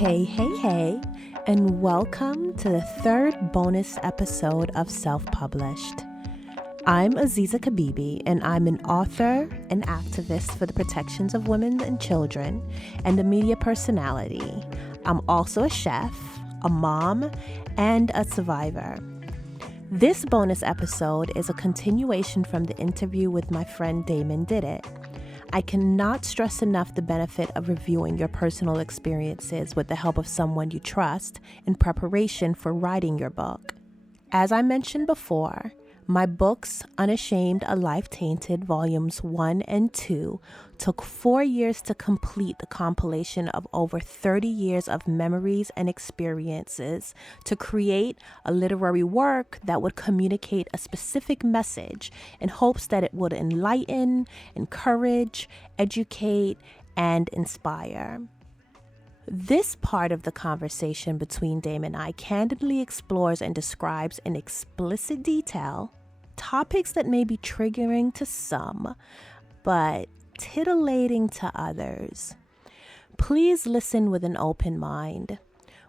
Hey, and welcome to the third bonus episode of Self-Published. I'm Aziza Kibibi, and I'm an author and activist for the protections of women and children, and a media personality. I'm also a chef, a mom, and a survivor. This bonus episode is a continuation from the interview with my friend Damon Diddit. I cannot stress enough the benefit of reviewing your personal experiences with the help of someone you trust in preparation for writing your book. As I mentioned before, my books, Unashamed, A Life Tainted, Volumes 1 and 2, took 4 years to complete the compilation of over 30 years of memories and experiences to create a literary work that would communicate a specific message in hopes that it would enlighten, encourage, educate, and inspire. This part of the conversation between Damon and I candidly explores and describes in explicit detail topics that may be triggering to some, but titillating to others. Please listen with an open mind.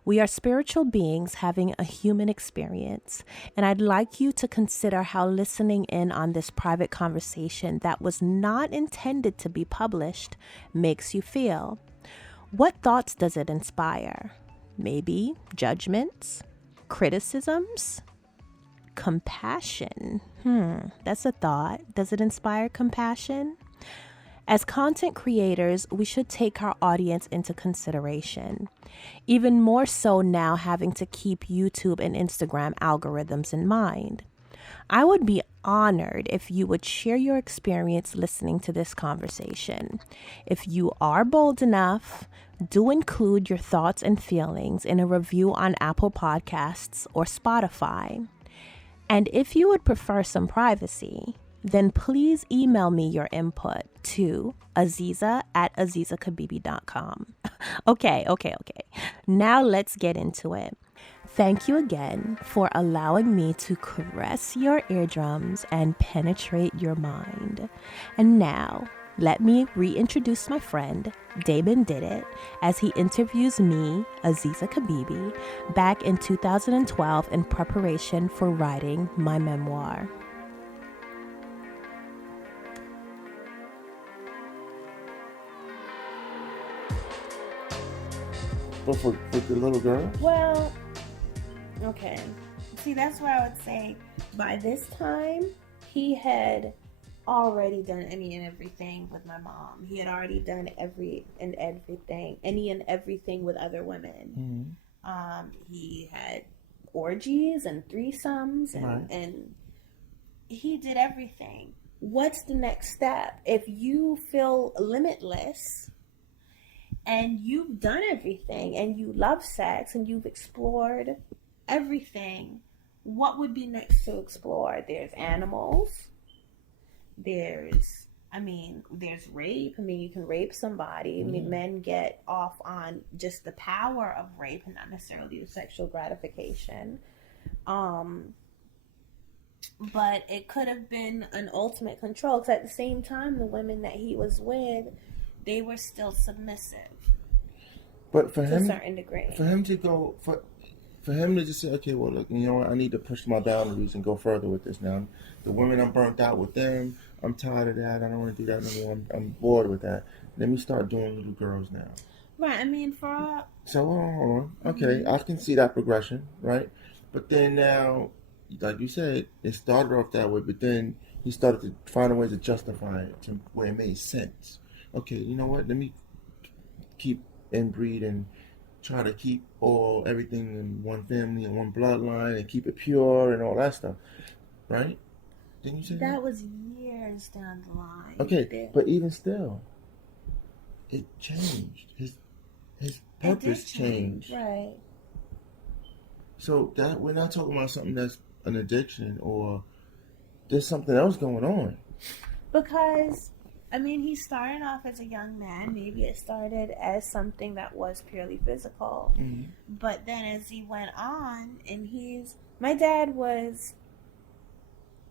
We are spiritual beings having a human experience, and I'd like you to consider how listening in on this private conversation that was not intended to be published makes you feel. What thoughts does it inspire? Maybe judgments, criticisms, compassion. That's a thought. Does it inspire compassion? As content creators, we should take our audience into consideration. Even more so now, having to keep YouTube and Instagram algorithms in mind. I would be honored if you would share your experience listening to this conversation. If you are bold enough, do include your thoughts and feelings in a review on Apple Podcasts or Spotify. And if you would prefer some privacy, then please email me your input to aziza@azizakibibi.com. Okay. Now let's get into it. Thank you again for allowing me to caress your eardrums and penetrate your mind. And now, let me reintroduce my friend, Damon Diddit, as he interviews me, Aziza Kibibi, back in 2012 in preparation for writing my memoir. But for the little girl? Well, okay. See, that's where I would say by this time, he had already done any and everything with my mom. He had already done any and everything with other women. Mm-hmm. He had orgies and threesomes and he did everything. What's the next step? If you feel limitless and you've done everything and you love sex and you've explored everything, what would be next to explore? There's animals. There's rape. You can rape somebody. Mm-hmm. Men get off on just the power of rape and not necessarily the sexual gratification. But it could have been an ultimate control, because at the same time, the women that he was with, they were still submissive. But for him, to a certain degree. For him to go, for him to just say, okay, well, look, you know what, I need to push my boundaries and go further with this now. The women, I'm burnt out with them. I'm tired of that. I don't want to do that anymore. I'm bored with that. Let me start doing little girls now. Right. So, hold on. Okay, I can see that progression, right? But then now, like you said, it started off that way, but then he started to find a way to justify it to where it made sense. Okay, you know what? Let me keep inbreed and try to keep everything in one family and one bloodline and keep it pure and all that stuff, right? Didn't you say that? That was years down the line. Okay, but even still, it changed. His purpose changed. Right. So that we're not talking about something that's an addiction or there's something else going on. Because he started off as a young man. Maybe it started as something that was purely physical. Mm-hmm. But then as he went on, and my dad was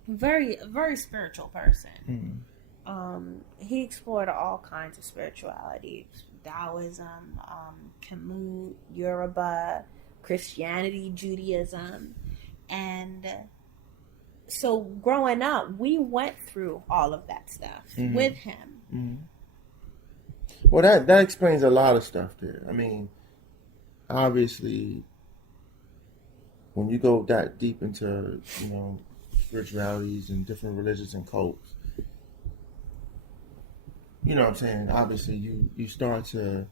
a very spiritual person. Mm-hmm. He explored all kinds of spirituality, Taoism, Khmer, Yoruba, Christianity, Judaism. And so growing up, we went through all of that stuff with him. Mm-hmm. Well, that explains a lot of stuff there. I mean, obviously, when you go that deep into, spiritualities and different religions and cults, you know what I'm saying? Obviously, you start to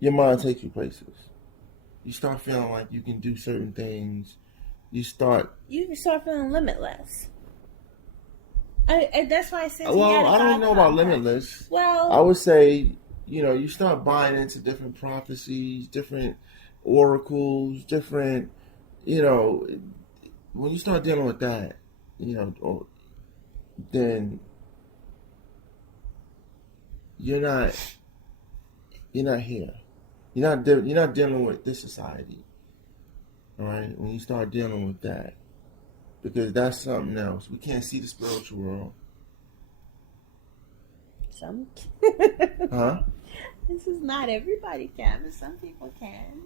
your mind takes you places. You start feeling like you can do certain things. You start feeling limitless. That's why I said. Well, I don't know about limitless. Well, I would say, you start buying into different prophecies, different oracles, different, when you start dealing with that, then you're not here. You're not dealing with this society. All right, when you start dealing with that, because that's something else. We can't see the spiritual world. Some. Huh? This is not everybody can, but some people can.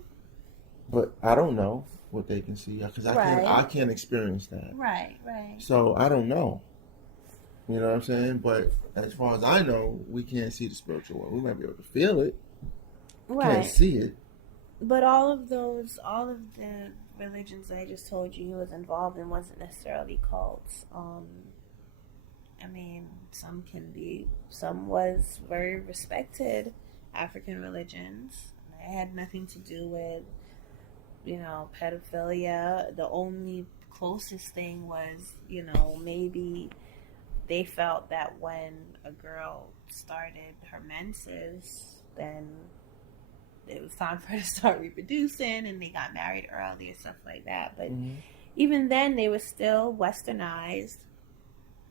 But I don't know what they can see because I can't experience that. Right. So I don't know. You know what I'm saying? But as far as I know, we can't see the spiritual world. We might be able to feel it. Right. Can't see it. But all of the religions I just told you he was involved in wasn't necessarily cults. I mean, some was very respected African religions. It had nothing to do with, pedophilia. The only closest thing was, maybe they felt that when a girl started her menses, then it was time for her to start reproducing, and they got married early and stuff like that. But even then, they were still westernized.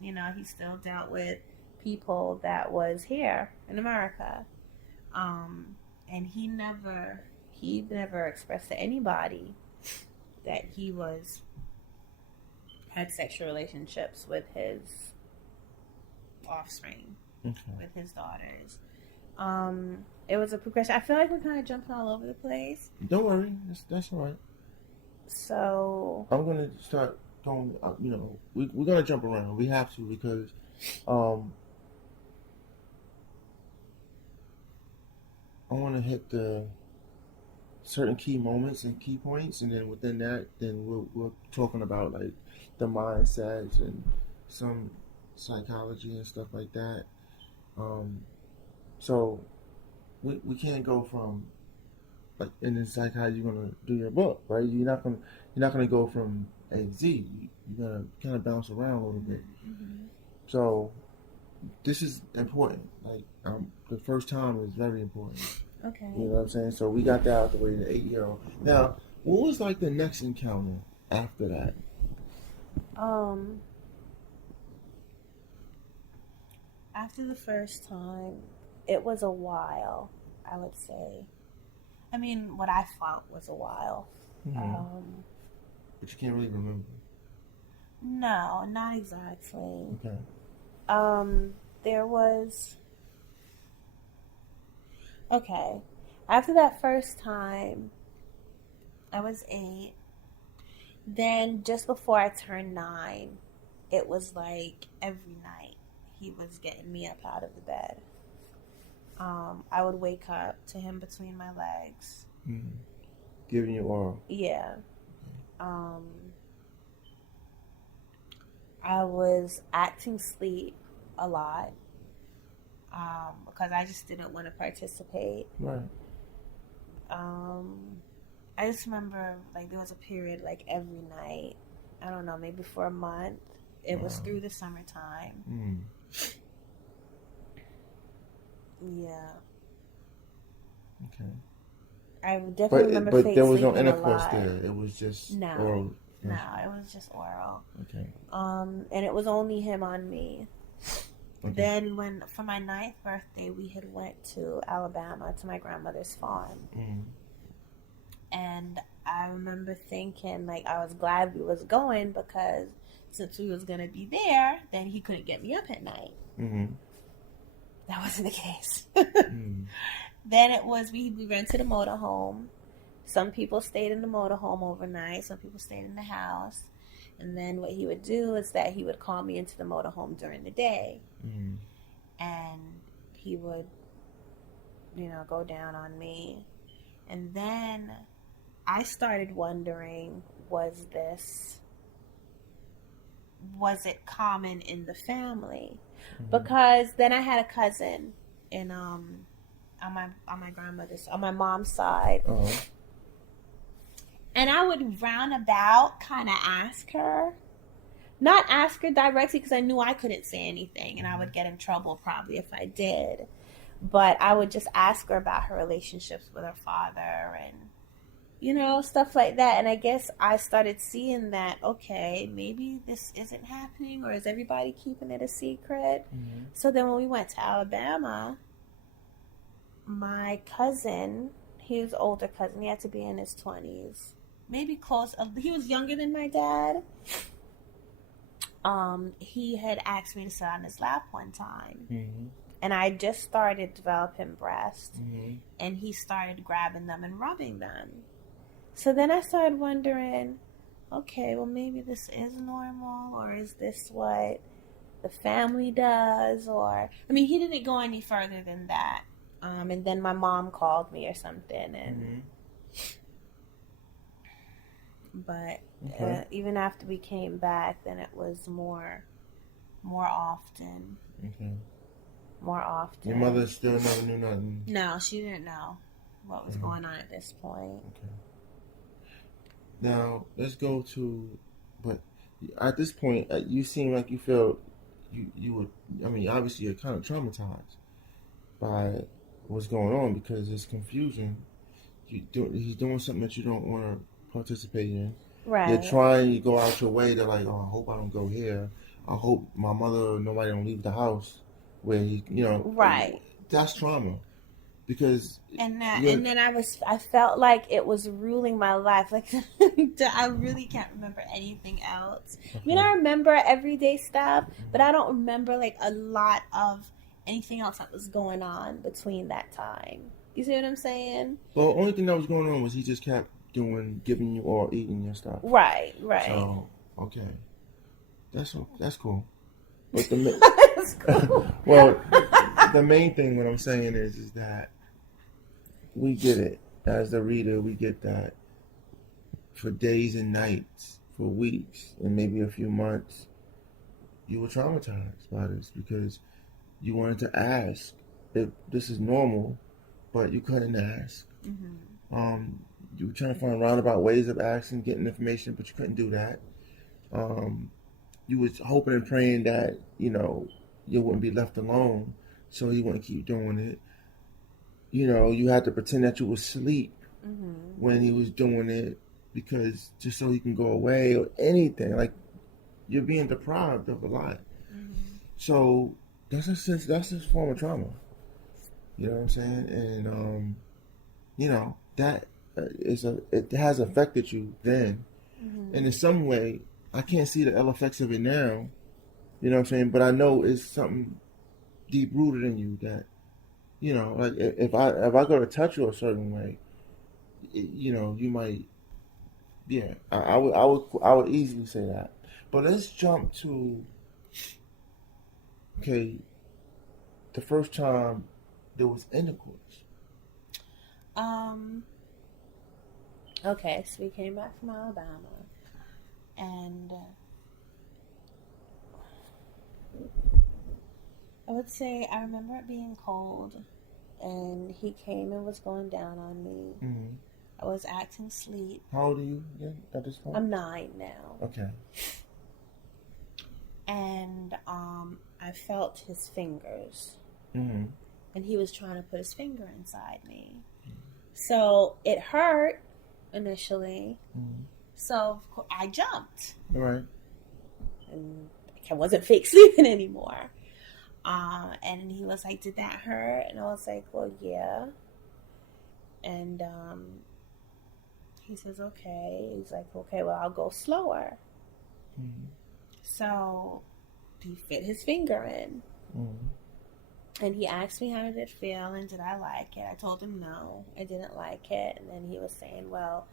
He still dealt with people that was here in America. And he never expressed to anybody that he had sexual relationships with his offspring, with his daughters. It was a progression. I feel like we're kind of jumping all over the place. Don't worry, that's all right. So I'm gonna start going. We're gonna jump around. We have to because, I want to hit the certain key moments and key points, and then within that, then we're talking about like the mindsets and some psychology and stuff like that. So we can't go from like in the psychology you're gonna do your book, right? You're not gonna go from A to Z. You're gonna kind of bounce around a little bit. So this is important. Like the first time is very important. okay. You know what I'm saying? So we got that out the way. The 8-year-old. Now, what was like the next encounter after that? After the first time, it was a while, I would say. I mean, what I thought was a while. But you can't really remember. No, not exactly. Okay. There was... Okay. After that first time, I was 8. Then, just before I turned 9, it was like every night he was getting me up out of the bed. I would wake up to him between my legs. Giving you oral. Yeah. I was acting sleep a lot because I just didn't want to participate. Right. I just remember like there was a period like every night. I don't know, maybe for a month. It was through the summertime. Yeah. Okay. I definitely remember. But there was no intercourse there. It was just oral. No, it was just oral. Okay. And it was only him on me. Okay. Then for my 9th birthday, we had went to Alabama to my grandmother's farm. And I remember thinking, like, I was glad we was going because since we was going to be there, then he couldn't get me up at night. Mm-hmm. That wasn't the case. Mm-hmm. Then it was, we rented a motorhome. Some people stayed in the motorhome overnight. Some people stayed in the house. And then what he would do is that he would call me into the motorhome during the day. Mm-hmm. And he would, go down on me. And then I started wondering, was it common in the family? Mm-hmm. Because then I had a cousin in on my grandmother's, on my mom's side. Uh-huh. And I would roundabout kind of ask her, not ask her directly because I knew I couldn't say anything and I would get in trouble probably if I did. But I would just ask her about her relationships with her father and, stuff like that. And I guess I started seeing that, okay, maybe this isn't happening, or is everybody keeping it a secret? Mm-hmm. So then when we went to Alabama, my cousin, he was an older cousin, he had to be in his 20s. Maybe close. He was younger than my dad. He had asked me to sit on his lap one time. Mm-hmm. And I just started developing breasts. Mm-hmm. And he started grabbing them and rubbing them. So then I started wondering, okay, well, maybe this is normal, or is this what the family does? Or, he didn't go any further than that. And then my mom called me or something, and mm-hmm. But okay. Even after we came back, then it was more often. Okay. More often. Your mother still never knew nothing? No, she didn't know what was going on at this point. Okay. Now, let's go to, but at this point, you seem like you feel, you would, obviously you're kind of traumatized by what's going on because there's confusion. He's doing something that you don't want to participate in. Right. You're trying, you go out your way to like, oh, I hope I don't go here. I hope my mother or nobody don't leave the house where Right. That's trauma. Because and then I felt like it was ruling my life. Like I really can't remember anything else. Okay. I remember everyday stuff, but I don't remember like a lot of anything else that was going on between that time. You see what I'm saying? Well, the only thing that was going on was he just kept giving you or eating your stuff. Right. So, okay. That's cool. But the That's cool. well, the main thing what I'm saying is that we get it. As the reader, we get that for days and nights, for weeks, and maybe a few months, you were traumatized by this because you wanted to ask if this is normal, but you couldn't ask. Mm-hmm. You were trying to find roundabout ways of asking, getting information, but you couldn't do that. You was hoping and praying that, you wouldn't be left alone, so you wouldn't keep doing it. You had to pretend that you were asleep mm-hmm. when he was doing it because just so he can go away or anything. Like, you're being deprived of a lot. Mm-hmm. So that's a form of trauma. You know what I'm saying? And, that it has affected you then. Mm-hmm. And in some way, I can't see the ill effects of it now. You know what I'm saying? But I know it's something deep rooted in you that, like if I go to touch you a certain way, you might, yeah, I would easily say that. But let's jump to, okay, the first time there was intercourse. Okay, so we came back from Alabama, and I would say I remember it being cold, and he came and was going down on me. Mm-hmm. I was acting asleep. How old are you again at this point? I'm 9 now. Okay. And I felt his fingers. Mm-hmm. And he was trying to put his finger inside me. Mm-hmm. So it hurt initially. Mm-hmm. So I jumped. All right. And I wasn't fake sleeping anymore. And he was like, "Did that hurt?" And I was like, "Well, yeah." And He says, okay. He's like, okay, well, I'll go slower. Mm-hmm. So he fit his finger in. Mm-hmm. And he asked me how did it feel and did I like it. I told him no, I didn't like it. And then he was saying, well,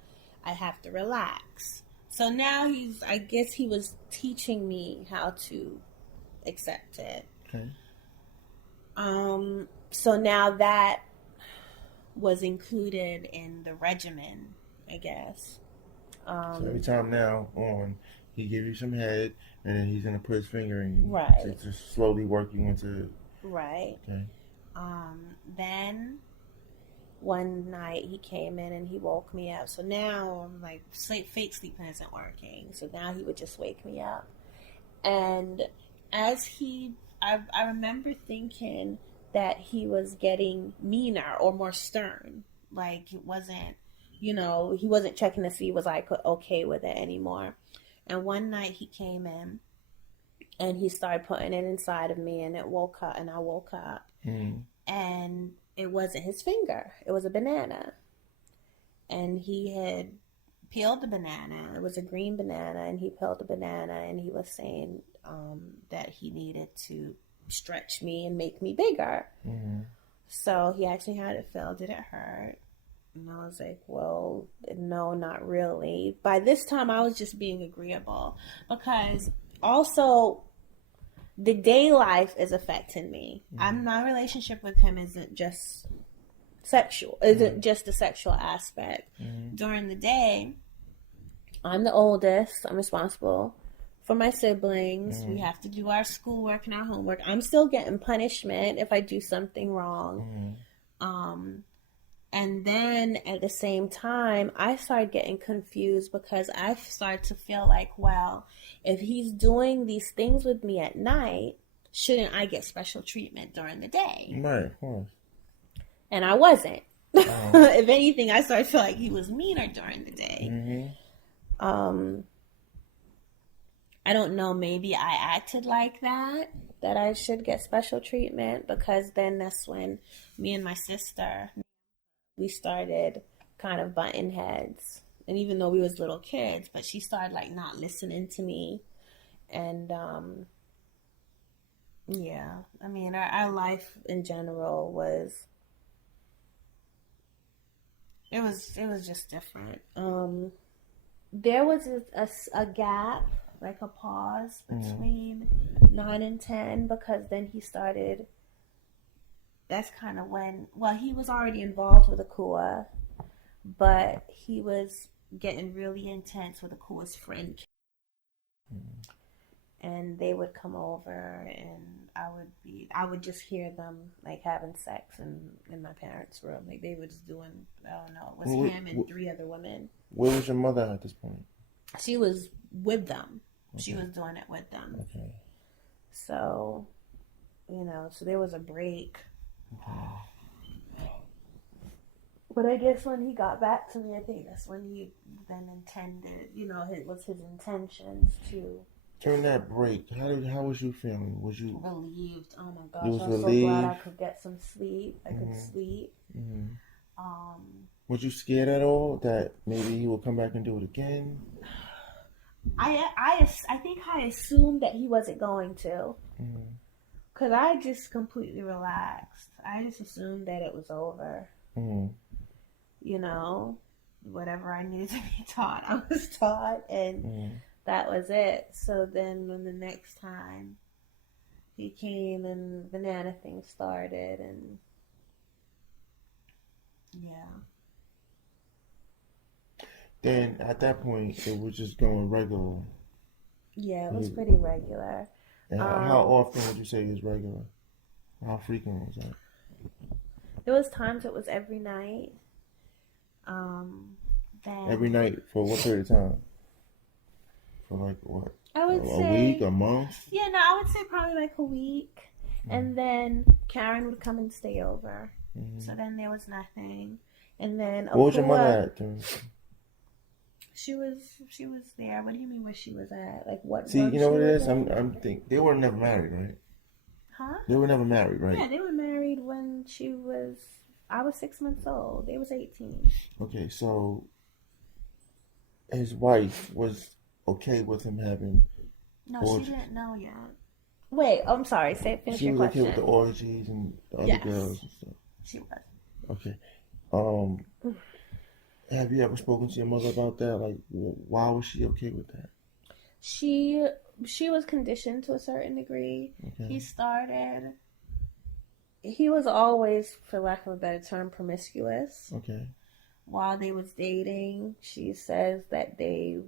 I have to relax. So now I guess he was teaching me how to accept it. Okay. So now that was included in the regimen, I guess. So every time now on, he give you some head, and then he's gonna put his finger in you, right, to just slowly work you into. Right. Okay. Then one night he came in and he woke me up. So now I'm like, fake sleeping isn't working. So now he would just wake me up, and as I remember thinking that he was getting meaner or more stern. Like it wasn't, he wasn't checking to see was I okay with it anymore. And one night he came in and he started putting it inside of me, and I woke up, and it wasn't his finger. It was a banana. And he had peeled the banana. It was a green banana, and he peeled the banana, and he was saying that he needed to stretch me and make me bigger. Mm-hmm. So he asked me how it felt. Did it hurt? And I was like, well, no, not really. By this time, I was just being agreeable because also the day life is affecting me. My relationship with him isn't just sexual. Isn't just the sexual aspect. During the day, I'm the oldest. I'm responsible for my siblings. We have to do our schoolwork and our homework. I'm still getting punishment if I do something wrong. And then at the same time, I started getting confused because I started to feel like, well, if he's doing these things with me at night, shouldn't I get special treatment during the day? Right, of course. And I wasn't. If anything, I started to feel like he was meaner during the day. I don't know, maybe I acted like that I should get special treatment, because then that's when me and my sister, we started kind of butting heads. And even though we was little kids, but she started like not listening to me. And yeah, I mean, our life in general was, it was just different. There was a gap, like a pause between 9 and 10, because then he started, that's kind of when, well, he was already involved with Akua, but he was getting really intense with Akua's friend. And they would come over, and I would just hear them like having sex in my parents' room. Like they were just doing, I don't know, it was him and 3 other women. Where was your mother at this point? She was with them. Okay. She was doing it with them. Okay. So, so there was a break. But I guess when he got back to me, I think that's when he then intended, it was his intentions to. During that break, how was you feeling? Was you relieved? Oh my gosh, I was so glad I could get some sleep. I could sleep. Was you scared at all that maybe he will come back and do it again? I think I assumed that he wasn't going to. Because I just completely relaxed. I just assumed that it was over. Whatever I needed to be taught, I was taught, and that was it. So then when the next time he came and banana thing started, and yeah. Then at that point, it was just going regular. Yeah, it was pretty regular. And how often would you say it was regular? How frequent was that? There was times it was every night. Then every night for what period of time? For like what? I would say a week, a month? Yeah, no, I would say probably like a week. And then Karen would come and stay over. So then there was nothing. And then what was your mother at? She was there. What do you mean where she was at? Like what? See, you know what it is? I'm thinking they were never married, right? Huh? They were never married, right? Yeah, they were married when I was 6 months old. They was 18. Okay, so his wife was okay with him having No, orgies. she didn't know yet. Wait, I'm sorry. Finish She your was question. okay with the orgies and the other girls and stuff. She was. Okay. Have you ever spoken to your mother about that? Like, why was she okay with that? She was conditioned to a certain degree. Okay. He was always, for lack of a better term, promiscuous. Okay. While they was dating, she says that they,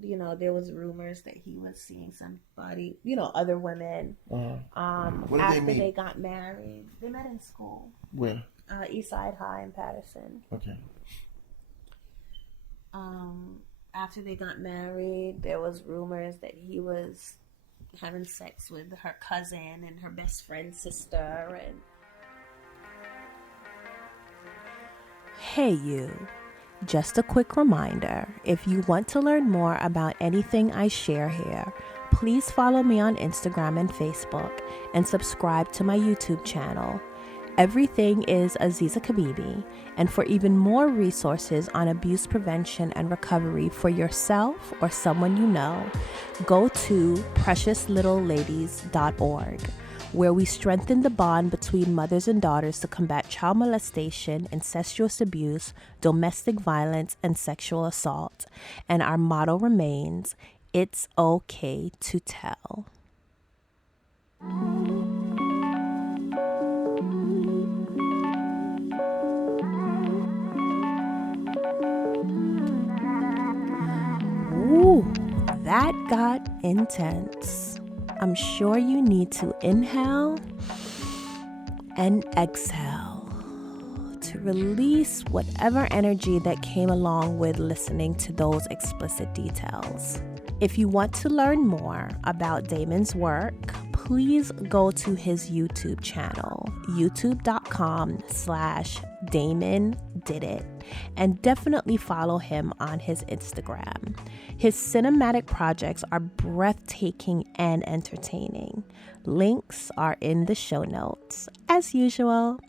there was rumors that he was seeing somebody, other women. After they got married, they met in school. Where? Eastside High in Patterson. Okay. After they got married, there was rumors that he was having sex with her cousin and her best friend's sister. And hey, you. Just a quick reminder, if you want to learn more about anything I share here, please follow me on Instagram and Facebook and subscribe to my YouTube channel. Everything is Aziza Kibibi, and for even more resources on abuse prevention and recovery for yourself or someone you know, go to preciouslittleladies.org, where we strengthen the bond between mothers and daughters to combat child molestation, incestuous abuse, domestic violence, and sexual assault. And our motto remains, it's okay to tell. Ooh, that got intense. I'm sure you need to inhale and exhale to release whatever energy that came along with listening to those explicit details. If you want to learn more about Damon's work, please go to his YouTube channel, youtube.com/Damon Diddit, and definitely follow him on his Instagram. His cinematic projects are breathtaking and entertaining. Links are in the show notes, as usual.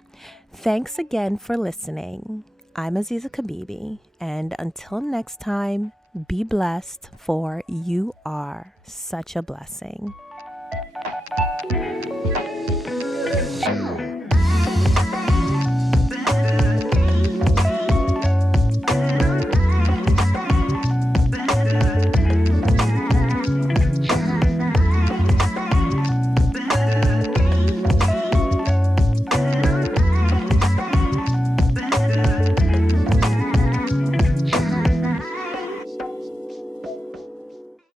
Thanks again for listening. I'm Aziza Kibibi, and until next time, be blessed, for you are such a blessing.